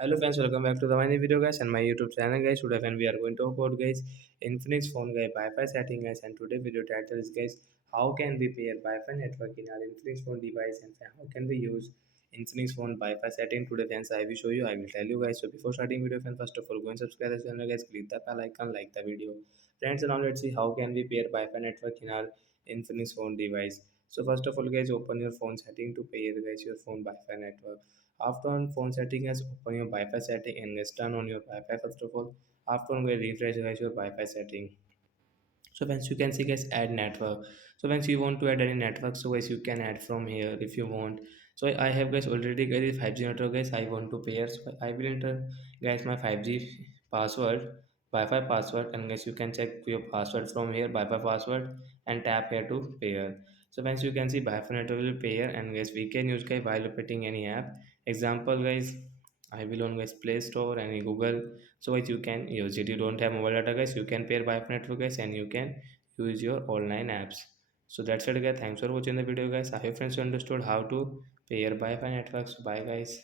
Hello friends, welcome back to the my new video guys and my YouTube channel guys. Today when we are going to talk about guys Infinix phone guys Wi-Fi setting guys, and today video title is guys how can we pair Wi-Fi network in our Infinix phone device, and how can we use Infinix phone Wi-Fi setting. Today friends I will show you, I will tell you guys. So before starting video friends, first of all go and subscribe the channel guys, click the bell icon, like the video friends, and now let's see how can we pair Wi-Fi network in our Infinix phone device. So first of all guys, open your phone setting to pair guys your phone Wi-Fi network. After on phone setting, as open your Wi-Fi setting and just turn on your Wi-Fi first of all. After on, we refresh guys your Wi-Fi setting. So once you can see guys add network. So once you want to add any network, so guys you can add from here if you want. So I have guys already guys 5G network guys. I want to pair, so I will enter guys my 5G password, Wi-Fi password, and guys you can check your password from here, Wi-Fi password, and tap here to pair. So once you can see Wi-Fi network will pair, and guys we can use guys while operating any app. Example guys, I will on guys Play Store and Google. So guys you can use it. You don't have mobile data guys, you can pair Wi-Fi network guys, and you can use your online apps. So that's it guys. Thanks for watching the video guys. I hope friends you understood how to pair Wi-Fi networks. Bye guys.